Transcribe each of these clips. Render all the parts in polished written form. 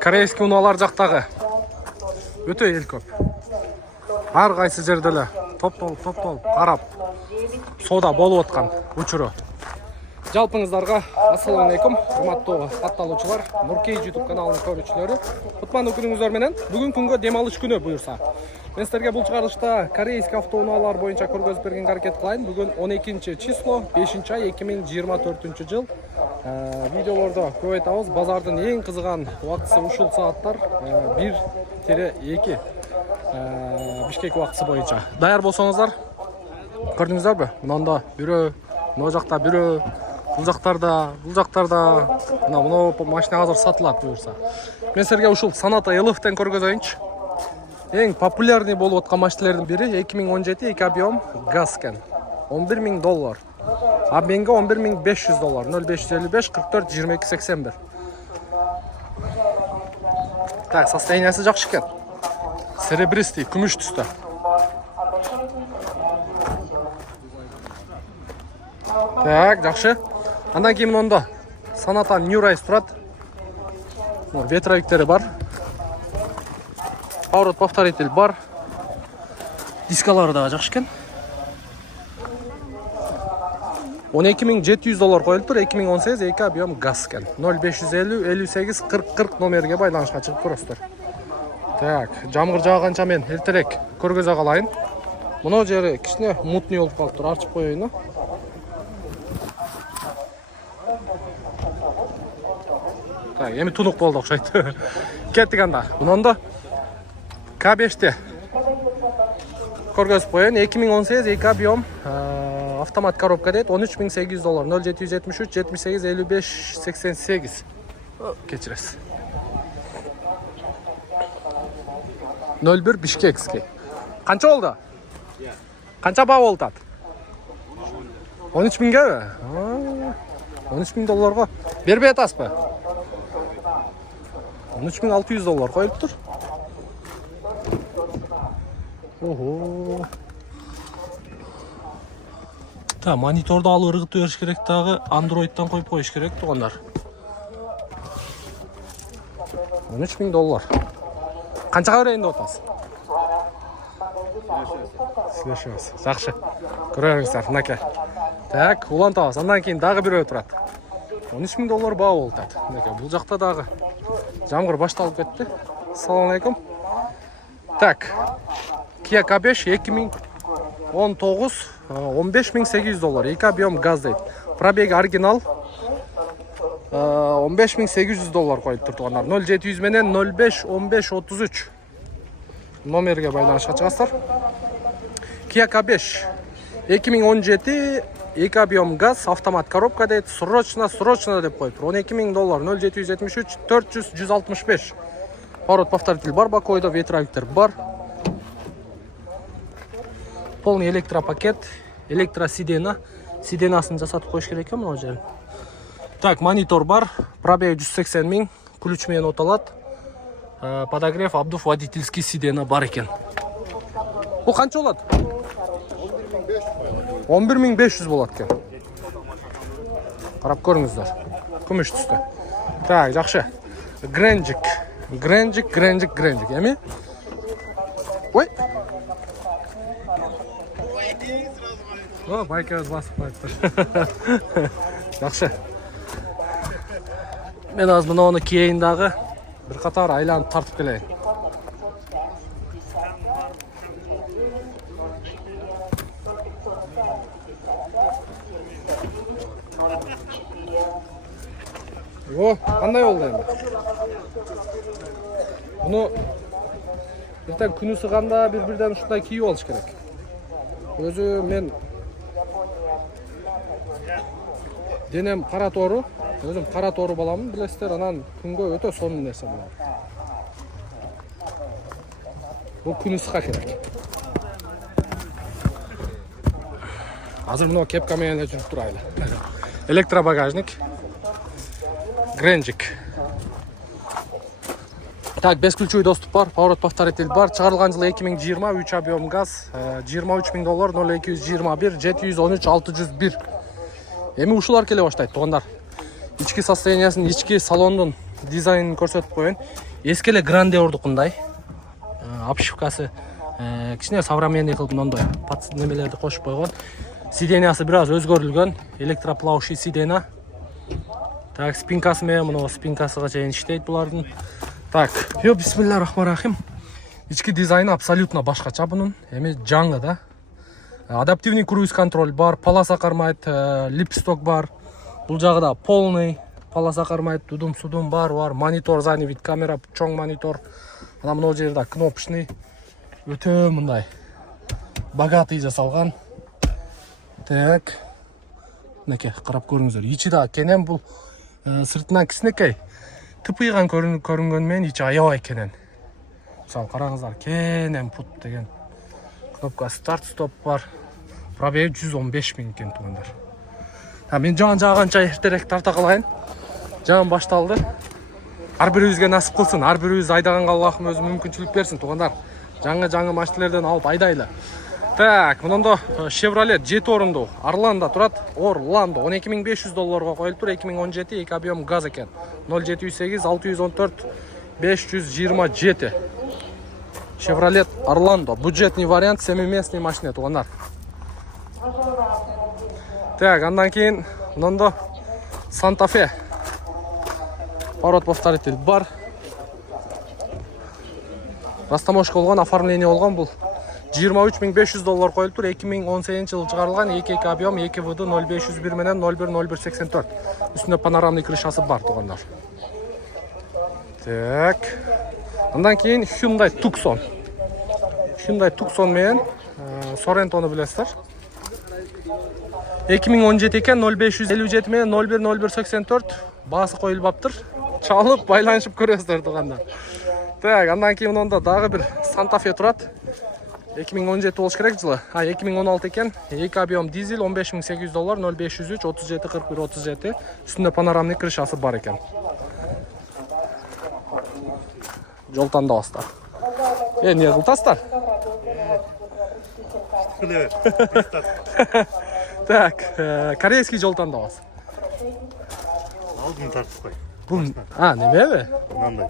Корейский унаалар жактагы өтө эл көп. Ар кайсы жерде эле топ карап соода болуп аткан учуру. Жалпыңыздарга ассаламу алейкум, урматтуу катталуучулар, Нуркей YouTube каналынын көрүүчүлөрү. Кутмандуу күнүңүздөр менен. Бүгүн күнгө дем алыш күнү буюрса. Мен силерге бул чыгарылышта корейский автоунаалар боюнча көргөзүп берген аракет кылайын. Бүгүн 12 число, 5-ай 2024 жыл. Видеолордо көп айтабыз, базардын эң кызыган убактысы ушул сааттар 1-2 Бишкек убактысы боюнча. Даяр болсоңуздар, көрдүңүздөрбү? Мында бирөө, мына жакта бирөө, бул жактарда, мына машина азыр сатылат буюрса. Мен силерге ушул Sonata Elif'тен көргөзөйүнчү. Эң популярный болуп аткан машиналардын бири 2017 2 объем газ экен. $11,000. А менге $11,500. 0555 44 22 81. Так, состояниясы жакшы экен. Серебристый, күмүш түстө. Так, жакшы. Андан кийин монда Sonata New Rise турат. Ветровиктери бар. Поворот повторитель бар. Дискалары да жакшы экен. $12,700 коюлуптур. 2018 2 объем газ экен. 0550 58 40 40 номерге байланышка чыгып көрөсүздөр. Так, жамгыр жааганча мен эртерээк көргөзө калайын. Мына жери кичине мутный болуп калыптыр, арчып коеюн. Так, эми тунук болду окшойт. Кеттик анда. Мынанда K5'те көргөзүп коеюн. 2018 2 объем автомат коробка дейт. $13,800. 0773 78 55 88. Кечиресиз. 01 Бишкекский. Канча болду? Канча баа болду ат? 13,000ге? $13,000 бербей атасызбы? $13,600 коюлуптур. Ого. Та, мониторду алып ыргытып бериш керек дагы, Android'дан коюп коюш керек туугандар. $13,000. Канчага берейин деп атасыз? Слышыңыз. Жакшы. Көрөңүздөр, мынакей. Так, улантабыз. Андан кийин дагы бирөө турат. $13,000 баа болду. Мынакей, бул жакта дагы жамгыр башталып кетти. Ассаламу алейкум. Так. Kia K5 2019 $15,800. 2 объем газ дейт. Пробеги оригинал. $15,800 коюптур туугандар. 0700 менен 05 15 33 номерге байланышка чыгасыздар. Kia K5 2017 2 объем газ, автомат коробка дейт. Срочно деп коюптур. $12,000. 0773 400 165. Поворот повторитель бар бакойдо, ветровиктер бар. Полный электропакет, электросидена. Сиденасын жасатып коюш керек экен мына жерин. Так, монитор бар. Пробег 180 000. Ключ менен оталат. Подогрев, обдув, водительский сидена бар экен. Бул канча болот? 11,500 болот экен. Карап көрүңүздөр. Күмүш түстө. Так, жакшы. Гренжик. Эми? Ой. О, байкебиз басып коюптур. Жакшы. Мен азыр муну кийин дагы бир катар айланып тартып келейин. О, кандай болду эми? Муну эртең күнү сыганда бир-бирден ушундай кийип алыш керек. Өзү мен денем кара тоору, өзүм кара тоору баламын, билесиздер, анан күнгө өтө сонун нерсе болот. Бул күнү ысыка керек. Азыр мына кепка менен жүрүп турайлы. Электробагажник. Гренжик. Так, бесключевой доступ бар, поворот повторитель бар. Чыгарылган жылы 2020, 3 объем газ, $23,000, 0221 713 601. Эми ушулар келе баштайт, туугандар. ички состояниясын, ички салондун дизайнын көрсөтүп коеюн. Эски эле Гранде ордукундай. Обшивкасы кичине современный кылып мондой немелерди кошуп койгон. Сидениясы бир аз өзгөрүлгөн. Электроплавающий сиденья. Так, спинкасы менен мына спинкасыга чейин иштейт булардын. Так, бисмиллахир-рахманир-рахим. Ички дизайны абсолютно башкача бунун. Эми жаңы да. Адаптивный круиз контроль бар, полоса кармайт, липсток бар. Бул жагы полный полоса кармайт, тудум-судум бар, монитор, задний вид камера, чоң монитор. Ана мына жерде кнопочный. Өтө мындай богатый жасалган. Так. Мынакей карап көрүңүздөр. Ичи да кенен бул сыртынан кичинекей. Тыпыйган көрүнгөн менен ичи аябай кенен. Мисалы караңыздар, кенен пут деген кнопка старт стоп бар. Пробеги 115 000 экен туугандар. Мен жаган-жаганча эртерээк тарта калайын. Жан башталды. Ар бирибизге насип кылсын, ар бирибиз айдаганга Аллахым өзү мүмкүнчүлүк берсин туугандар. Жаңы машиналерден алып айдайлы. Так, мынанда Chevrolet 7 орундуу Орландо турат. Орландо $12,500 коюлуптур. 2017 2 объем газ экен. 0708 614 527. Chevrolet Орландо, бюджетный вариант, 7-местный машина туугандар. Так, андан кийин мынанда Santa Fe. Поворот повторитель бар. Растаможка болгон, оформление болгон бул. $23,500 коюлуптур. 2018-жылы чыгарылган 2 объем 2 ВД 0501 менен 010184. Үстүндө панорамный крышасы бар туугандар. Так. Андан кийин Hyundai Tucson. Hyundai Tucson менен Sorrento'ну билесиздер. 2017 экен 0557 менен 010184 баасы коюлбаптыр. Чалып байланышып көрөсүздөр туугандар. Так, андан кийин мында дагы бир Santa Fe турат. 2017 болуш керек жылы. 2016 экен. 2 объем дизель $15,800 0503 37 41 37. Үстүндө панорамный крышасы бар экен. Жол тандабастар. Не кылтасыздар? Так, корейский жол тандабасыз. Алдын тартып кой. Бул, немеби? Мындай.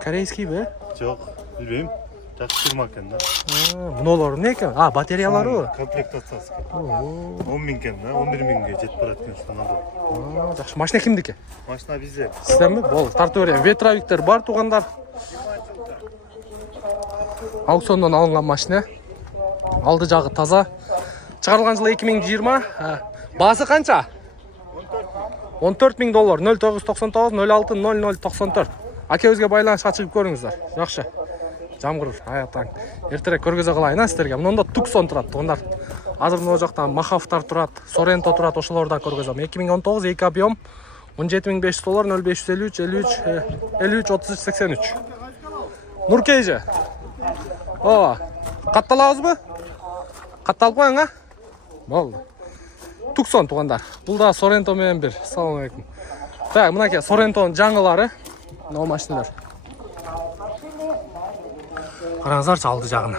Корейский бе? Жок, билбейм. Жакшы фирма экен да. Мыналар эмне экен? Батареялары. Комплектациясы экен. 10 000 экен да, 11 000ге жетип барат экен ушунда. Жакшы, машина кимдики? Машина бизде. Сиздерби? Болду, тартып берем. Ветровиктер бар туугандар. Аукциондон алынган машина. Алды жагы таза. Чыгарылган жылы 2020. Баасы канча? $14,000 0999 06 0094. Акебизге байланышка чыгып көрүңүздөр. Жакшы. Жамгыр аятаң. Эртерээк көргөзө калайын сиздерге. Мында Tucson турат туугандар. Азыр мына жакта Махавтар турат, Sorento турат, ошолорду да көргөзөм. 2019 2 объем $17,500 0553 53 33 83. Нуркейже. Катталабызбы? Катталып коюң, Болду. Tucson туугандар. Бул да Sorento менен бир. Ассалам алейкум. Так, мынакей Sorrento'нун жаңылары. Мына машиналар. Караңыздарчы алды жагына.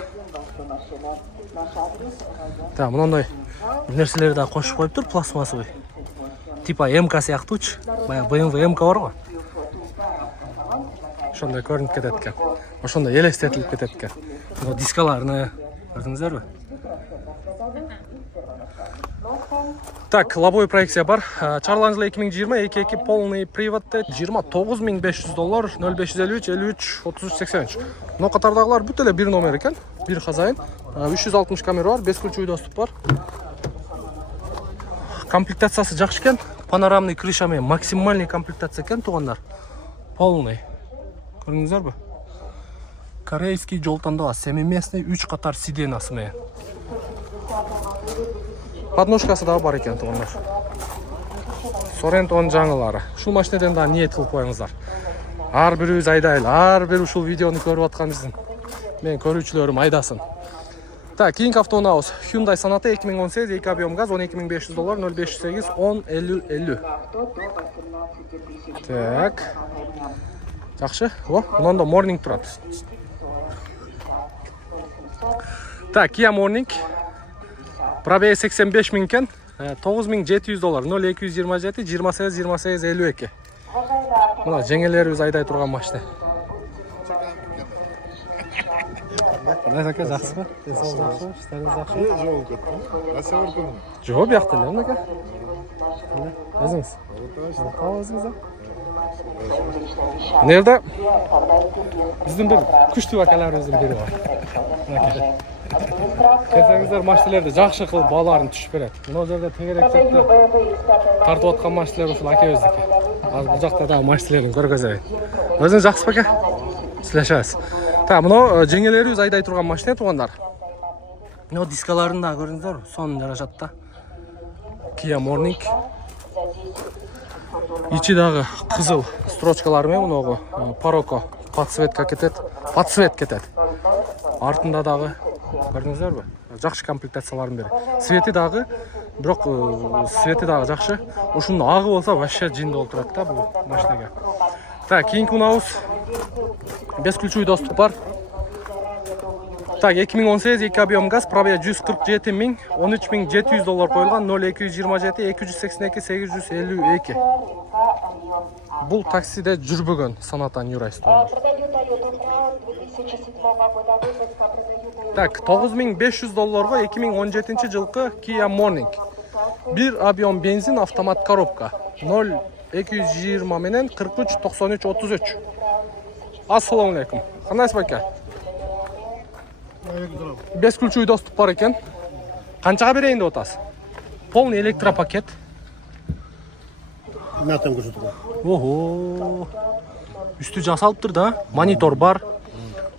Так, мындай нерселерди да кошуп коюптур, пластмассовый. Типа МК сыяктуучу. Бая BMW МК барбы? Ошондой көрүнүп кетет экен. Ошондой элестетилип кетет экен. Мына дискаларны көрдүңүздөрбү? Так, лобовой проекция бар. Чыгарылган жылы 2020 2 полный приводте $29,500 0553 53 33 83. Но катардагылар бүт эле бир номер экен, бир хозяин. 360 камера бар, 5 ключевой доступ бар. Комплектациясы жакшы экен. Панорамный крыша менен максимальный комплектация экен туугандар. Полный. Көрдүңүздөрбү? Корейский жол тандоо, 7-местный 3 катар сиденьясы менен. Подножкасы да бар экен туугандар. Sorrento'нун жаңылары. Ушул машинеден да ниет кылып коюңуздар. Ар бирибиз айдайлы, ар бир ушул видеону көрүп аткан биздин мен көрүүчүлөрүм айдасын. Так, кийинки автоунаабыз Hyundai Sonata 2018 2 объем газ $12,500 0508 10 50 50. Так. Жакшы. Мында Morning турат. Так, Kia Morning. Пробеги 85 000 экен. $9700, 0227 28 28 52. Мына жеңелерибиз айдай турган машина. Кандай ака, жакшысызбы? Денсаулык жакшыбы? Иштериңиз жакшыбы? Жол кетти. Кайсы баркын? Жок, биякта эле ака. Өзүңүз? Калай өзүңүз? Мына жерде биздин бир күчтүү акаларыбыздын бири бар. Келсеңиздер, машиналарды жакшы кылып бааларын түшүп берет. Мына жерде теңерек жакта тартып аткан машиналар ушул акебиздики. Азыр бул жакта дагы машиналарын көргөзөйүн. Өзүңүз жакшысызбы ака? Сүйлөшөбүз. Та, мына жеңелерибиз айдай турган машина туугандар. Мына дискаларын да көрүңүздөр, сонун жарашат да. Kia Morning. Ичи дагы кызыл строчкалар менен мынагы пароко подсветка кетет. Подсвет кетет. Артында дагы көрдүңүздөрбү? Жакшы комплектациялардын бири. Свети дагы, бирок свети дагы жакшы. Ушунун агы болсо вообще жин болуп турат да бул машинага. Так, кийинки унабыз бесключевый доступ бар. Так, 2018 2 объем газ, пробег 147 миң, $13,700 коюлган, 0227 282 852. Бул таксиде жүрбөгөн Sonata New Rise. Так, $9500 2017 жылкы Kia Morning. 1 объем бензин, автомат коробка. 0220 менен 43 93 33. Ассаламу алейкум. Кандайсыз ака? Бесключевый доступ бар экен. Канчага берейин деп атасыз? Полный электропакет. Натан көрсөтүп. Ого. Үстү жасалыптыр да. Монитор бар.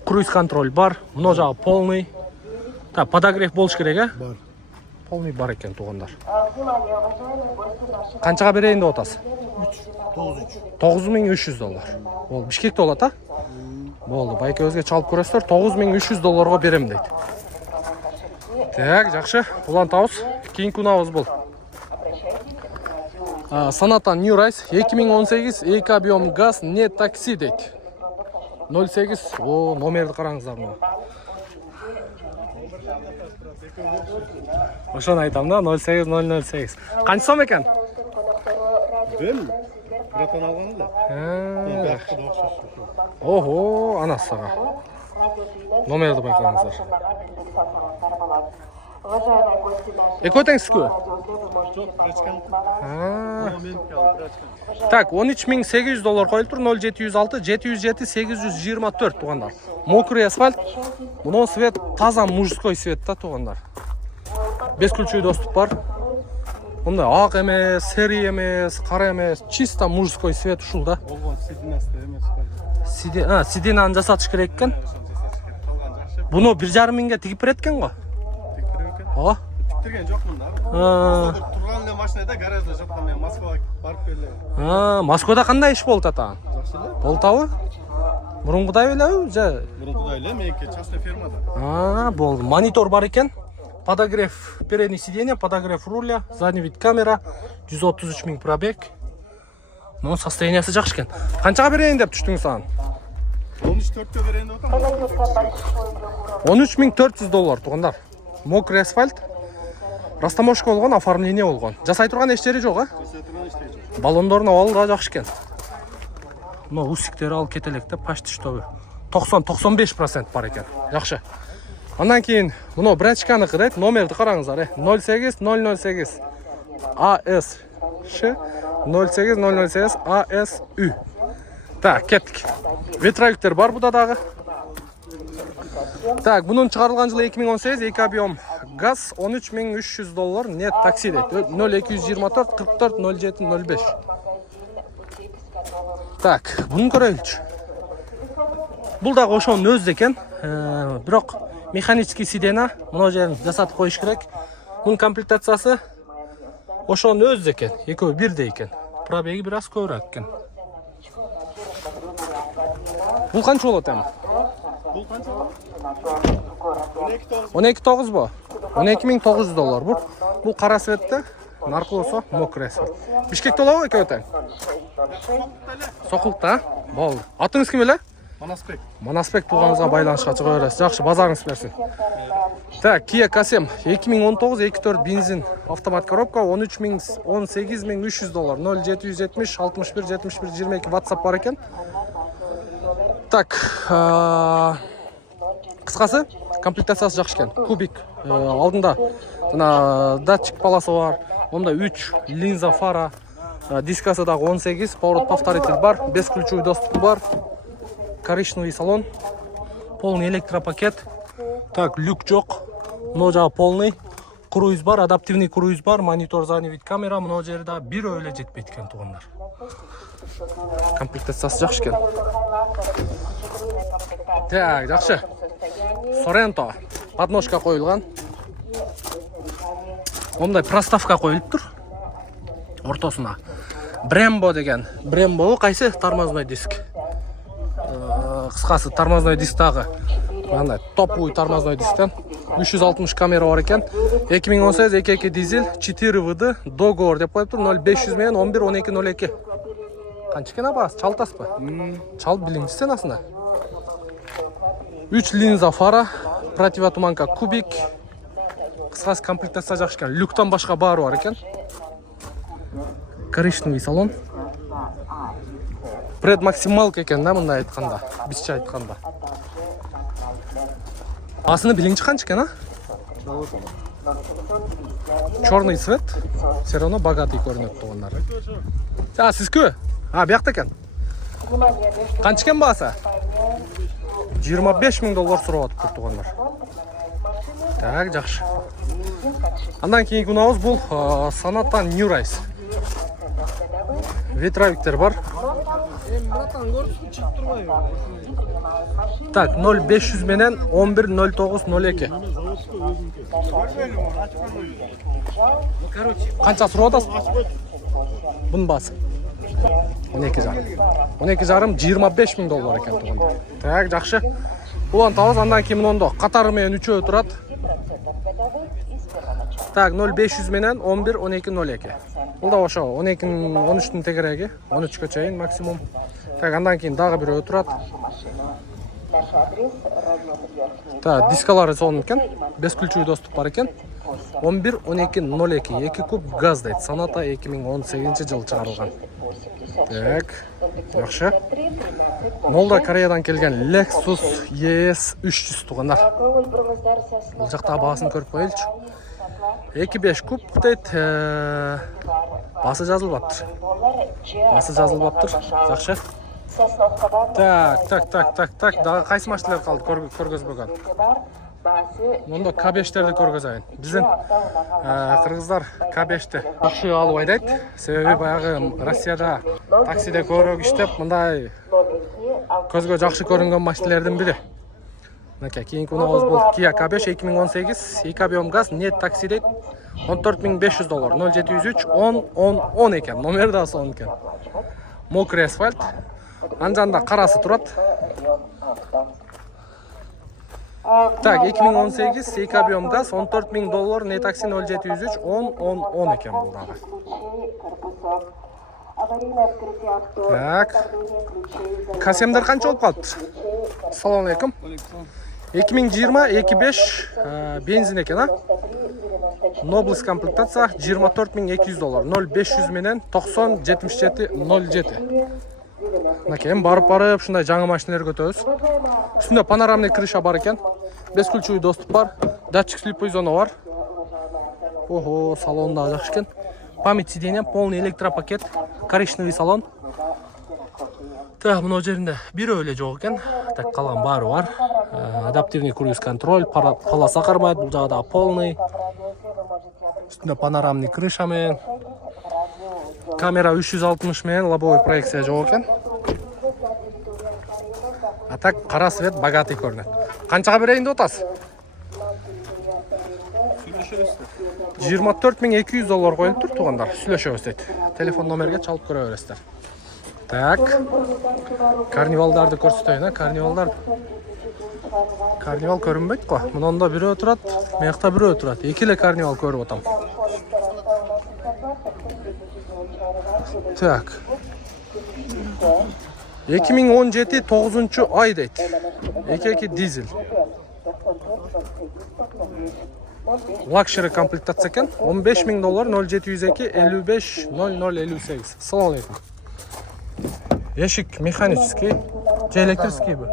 Круиз контроль бар. Мына жагы полный. Та, подогрев болуш керек, а? Бар. Полный бар экен туугандар. Канчага берейин деп атасыз? 9300. Ол Бишкекте болот, а? Болду, байке өзгө чалып көрөсүздөр, $9300 берем дейт. Так, жакшы. Улантабыз. Кийинки унабыз бул. Sonata New Rise 2018 2 объем газ, не такси дейт. 08, номерди караңыздар мына. Ошону айтам да, 08 008. Канча сом экен? Бел. Братан алган эле. Ого, анасыга. Номерди байкаңыздар. Экөө теңсизби? Так, $13,800 коюлуптур, 0706 707 824 туугандар. Мокрый асфальт. Мына свет таза мужской свет да туугандар. Бесключевый доступ бар. Мындай ак эмес, сери эмес, кара эмес, чисто мужской свет ушул да. Сидинаны жасатыш керек экен. Буну 1,5 миңге тигип берет экен го. Ооба. Тиктирген жокмун да. Турган эле машинада гаражда жаткан мен Москвага барып келе. Москвада кандай иш болуп атат? Жакшы эле. Болтабы? Мурункудай элеби же? Мурункудай эле, меники частный фермада. Болду. Монитор бар экен. Подогрев передней сиденья, подогрев руля, задний вид камера, 133 миң пробег. Ну, состояниясы жакшы экен. Канчага берейин деп түштүңүз аны? 13,4 берейин деп атам. $13,400 туугандар. Мокрый асфальт. Растаможка болгон, оформление болгон. Жасай турган эчтери жок, а? Жасай турган эчтери жок. Баллондорун абалы да жакшы экен. Мына усиктери алып кетелек деп, почти что 90-95% бар экен. Жакшы. Андан кийин мына брачканыкы дейт, номерди караңыздар, 08 008 AS Ш 08 008 ASU. Так, кеттик. Ветровиктер бар буда дагы. Так, бунун чыгарылган жылы 2018 2 объем газ, $13,300, нет такси дейт. 0224 44 07 05. Так, буну көрөйлүчү. Бул дагы ошонун өзү экен. Бирок механический сидена, мына жерин жасатып коюш керек. Бунун комплектациясы ошонун өзү экен. Экөө бирдей экен. Пробеги бир аз көбүрөөк экен. Бул канча болот эми? Бул канча? 12,9 бу? $12,900. Бул кара светте, нарколосо мокрый асфальт. Бишкекте болобу экөө тең? Сокулукта, болду. Атыңыз ким эле? Манасбек. Манасбек туғаныңызға байланышқа шыға бересіз. Жақсы, базарыңыз берсін. Так, Kia Kasem 2019-24 бензин автомат коробка 18.300 доллар. 0770 61 71 22 WhatsApp бар екен. Так, қысқасы комплектациясы жақсы екен. Кубик алдында датчик паласы бар. Онда 3 линза фара, дискасы дағы 18, поворот повторитель бар, бесключевой доступ бар. Коричневый салон, полный электропакет. Так, люк жоқ. Мына жағы полный. Круиз бар, адаптивный круиз бар, монитор, задний вид камера. Мына жерде бір өлі жетпейді екен туғандар. Комплектациясы жақсы екен. Так, жақсы. Sorento подножка қойылған. Ондай проставка қойылып тұр. Ортасына. Brembo деген. Brembo қайсы? Тормозной диск. Қысқасы тормозной дисктағы. Мынандай топовый тормозной дисктен 360 камера бар екен. 2018 2.2 дизель 4 ВД договор деп қойып тұр. 0500 мен 11-12-02. Қанша екен абас? Чалтас па? Чал біліңіз сен асында. 3 линза фара, противотуманка кубик. Қысқасы комплектация жақсы екен. Люктан башқа бары бар екен. Коричневый салон. Предмаксималка екен, мында айтқанда, бізше айтқанда. Асыны біліңші қанша екен, Черный цвет, все равно богатый көрінеді туғандар. Сіз кө? Бияқта екен. Қанша екен басы? 25 000 доллар сұрап атып тұр туғандар. Так, жақсы. Андан кейін күнауыз бұл Sonata New Rise. Ветровиктер бар. Так, 0500 менен 11-09-02. Қанша сұрап атасыз? Бұның басы 12 жарым 25 000 доллар екен туғандар. Так, жақсы. Бұлан талыз, андан кейін мұнда қатары мен 3 отырады. Так, 0500 менен 11-12-02. Бұл да оша 12-13-дің тегірегі, 13-ке чейін максимум. Так, андан кейін дағы бір отырады. Так, дискалары соғын екен, бесключевой доступ бар екен. 11-12-02, 2 куб газ дейді. Sonata 2018 жыл шығарылған. Так, жақшы. Молда Кореядан келген Lexus ES 300 туғандар. Бұл жақта бағасын көріп қойылшы. 2.5 куб дейді. Басы жазылып аттыр. Жақшы. Так. Дағы қайсы машиналар қалды көргізбеген. Мұнда K5-терді көргізайын. Біздің қырғыздар K5-ті жақшы алып айдайды. Себебі баяғы Россияда таксиде көріп іштеп, мұндай көзге жақшы көрінген машиналардың бірі. Кейін күнауыз бұл Kia K5 2018, 2 объем газ, нет такси дейді. 14 500 доллар, 0703 10 екен, номер да соң екен. Мокрый асфальт, анжанда қарасы тұрады. Так, 2018, 2 объем газ, 14 000 доллар, не такси 0703 10 екен бұлдағы. Так, Касемдер қанша олып қалды? Салон екім. 2020-25 бензин екен, Nobles комплектация 24 200 доллар, 0500 менен 90-77-07. Накейін барып, шындай жаңа машинелер көтөбүз. Үстінде панорамный крыша бар екен, бесключевой доступ бар, датчик слепой зона бар. Ого, салонда жақсы екен. Память сиденья, полный электропакет, коричневый салон. Так, мына жерінде бір өлі жоқ екен. Так, қалған бары бар. Адаптивный круиз контроль, полоса қармайды, бұл жағда полный. Үстінде панорамный крышамен. Камера 360 мен, лобовой проекция жоқ екен. А так, қара свет богатый көрінеді. Қаншаға берейін деп отасыз? 24 200 доллар қойылып тұр туғандар. Сүйлөшө өстейді. Телефон номерге чалып көре бересіздер. Так, карнивалдарды көрсетейін, Карнивал көрінбейді қой. Мұнда бірі отырады, маяқта бірі отырады. Екілі карнивал көріп отам. Так. 2017 9 ay deydi. 2 дизель. Luxury комплектация екен. $15.000 0702 55 0058. Assalomu alaykum. Eshik mexanический, электрический bu.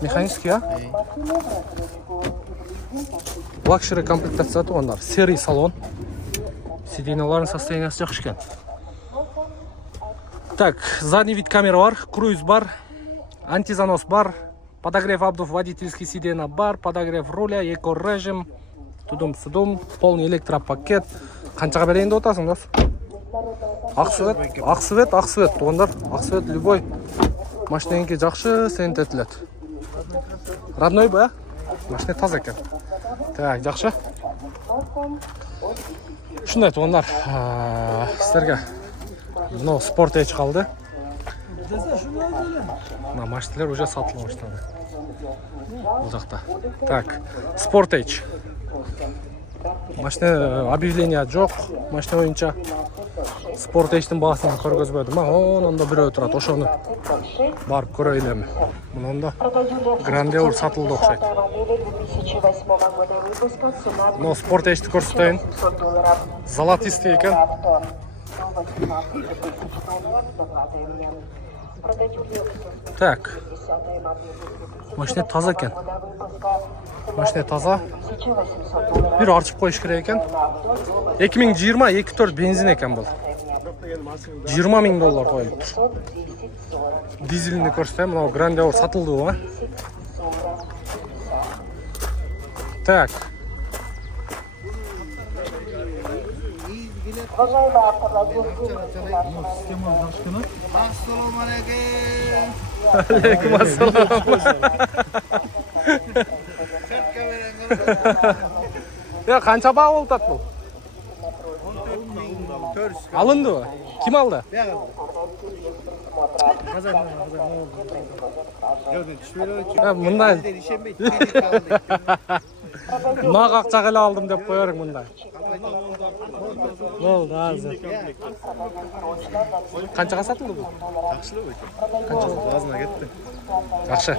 Mexanический, а? Luxury комплектация тугандар. Серый салон. Сиденьяларның состояниясы жақсы екен. Так, задний вид камера бар, круиз бар, антизанос бар, подогрев обдув водительский сиденья бар, подогрев руля, эко-режим, тудум-судум, полный электропакет. Қаншаға берейін деп отырсың, дос? Ақсвет, туғандар. Ақсвет любой машинеңке жақсы сент етіледі. Родной ба? Машина таза екен. Так, жақсы. Шындай туғандар, сіздерге мынау спорт эйч қалды. Мына машиналар уже сатылып баштады. Бұл жақта. Так, спорт эйч. Машина объявление жоқ. Машина ойынша спорт эйчтің бағасын көргізбедім. Онда біреу тұрады. Ошоны барып көрейін. Мұнда Грандеур сатылды оқшайды. Но спорт эйчті көрсетейін. Золотистый екен. Так, машина таза екен. Машина таза. Bir арчып қойыш керек екен. 2020-24 бензин екен бұл. $20.000 қойылып тұр. Дизельні көрсетейін. Мынау Грандеур сатылды ғой. Так. Алейкум ассалам. Ya қанша баға болды бұл? Алынды ба? Кім алды? Мұндай Мақ ақчағылы алдым деп қойырың мұндай. Болды, азыр. Қаншаға сатылды бұл? Азына кетті. Жақшы.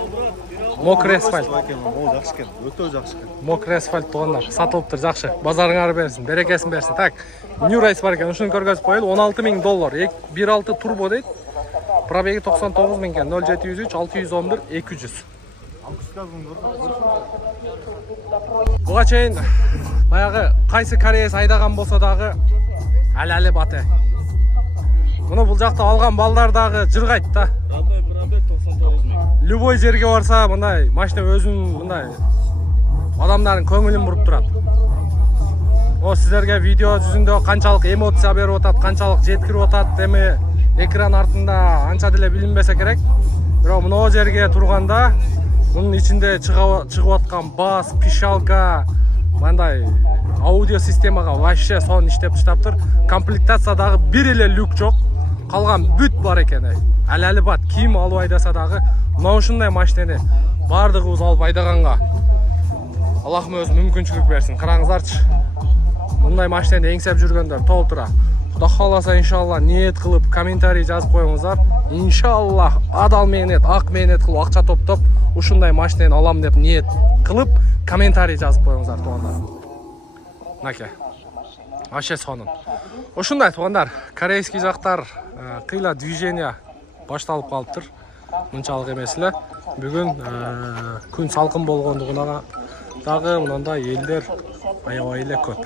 Мокрый асфальт. Жақсы екен, өте жақсы екен. Мокрый асфальт туғандар. Сатылып тұр, жақшы. Базарың ары берсін, берекесін берсін. Так, New Race бар екен, ұшын көргізіп қойыл. $16.000. 1.6 турбо дейді. Пробеги 99.000 екен. 0703 611 200. Бұға чейін баяғы қайсы кореец айдаған болса дағы әлі баты. Мұны бұл жақта алған балдардағы жырғайды да. Любой жерге барса мұндай машина өзін мұндай адамдардың көңілін бұрып тұрады. О сіздерге видео жүзінде қаншалық эмоция беріп отады, қаншалық жеткіріп отады деме экран артында анша деле білінбесе керек. Бірақ мұны жерге тұрғанда бұның ішінде шығып отқан бас, пишалка, мындай аудио системаға вообще соны іштеп тұштап тұр. Комплектациядағы бір еле люк жоқ. Қалған бүт бар екен. Әлі бат, киім алу айдасадағы мынау шындай машинені бардығы алып айдағанға Аллахым өз мүмкіншілік берсін. Қараңыздаршы. Мұндай машинені еңсеп жүргендер толтыра. Құда қаласа иншалла ниет қылып комментарий жазып қойыңыздар. Иншалла адал мениет, ақ мениет қылып ақша топтап ушындай машинені алам деп ниет қылып комментарий жазып қойыңыздар туғандар. Наке. Вообще сонын. Ушындай туғандар, корейский жақтар қила движение башталып қалып тұр. Мұншалық емеслі. Бүгін күн салқын болғандығына дағы мұнда елдер аяу-айлы көп.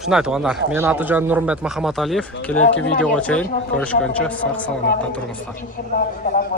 Шындай туғандар, мен аты-жөнім Нұрымбет Махаматалиев. Келесі видеоға чейін көрішкенше сақ саламатта тұрыңыздар.